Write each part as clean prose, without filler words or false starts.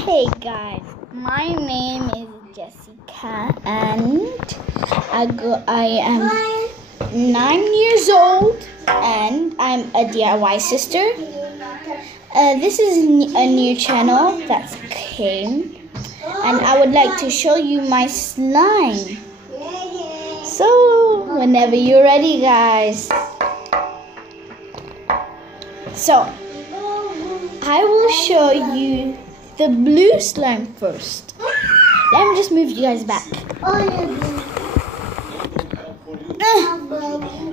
Hey guys, my name is Jessica and I am 9 years old and I'm a DIY sister. This is a new channel that came and I would like to show you my slime. So whenever you're ready guys. So I will show you the blue slime first. Let me just move you guys back.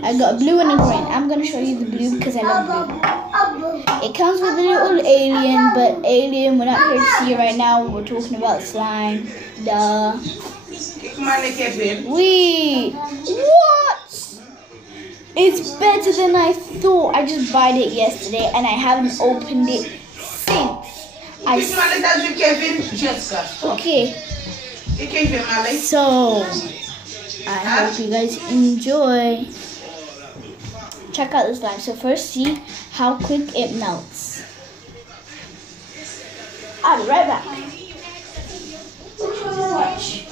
I got blue and a green. I'm going to show you the blue because I love blue. It comes with a little alien, but alien, we're not here to see it right now. We're talking about slime. Duh. Wait. What? It's better than I thought. I just bought it yesterday and I haven't opened it since. Okay. So I hope you guys enjoy. Check out the slime. So first see how quick it melts. I'll be right back. Watch.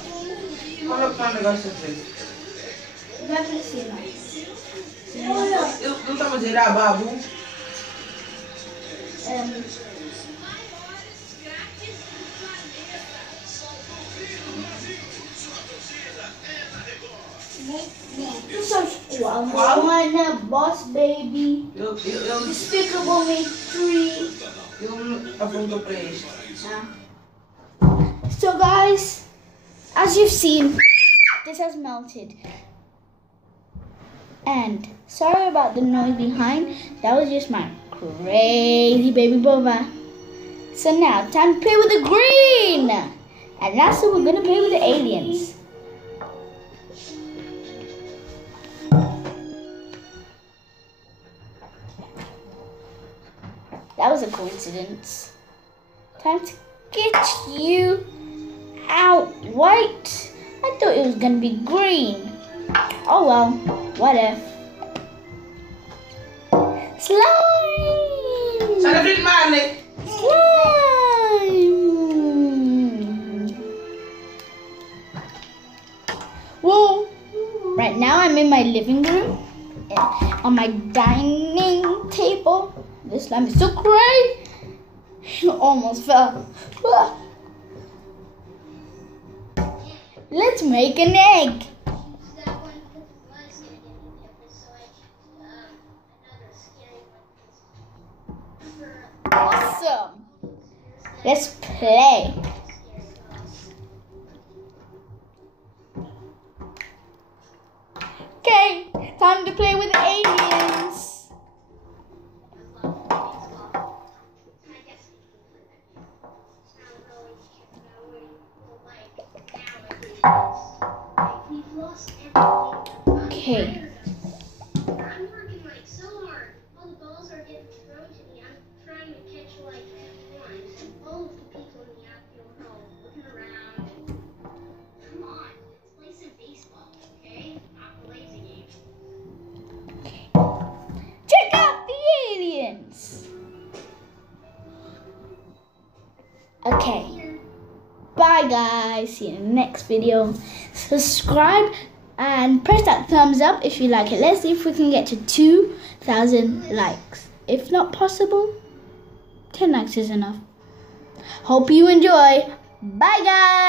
One boss baby. Despicable Me 3. So guys, as you've seen, this has melted. And sorry about the noise behind. That was just my crazy baby bova. So now time to play with the green. And lastly we're gonna play with the aliens. That was a coincidence. Time to get you out white. I thought it was gonna be green. Oh well, what if? Slime! Slime! Whoa! Right now I'm in my living room on my dining table. This slime is so crazy. It almost fell. Let's make an egg. Awesome. Let's play. Okay, time to play with the aliens. Okay. I'm working like so hard. All the balls are getting thrown to me. I'm trying to catch like one. All of the people in the outfield are all looking around. Come on, let's play some baseball, okay? Not the lazy game. Okay. Check out the aliens. Okay. Bye guys. See you in the next video. Subscribe and press that thumbs up if you like it. Let's see if we can get to 2,000 likes. If not possible, 10 likes is enough. Hope you enjoy. Bye guys.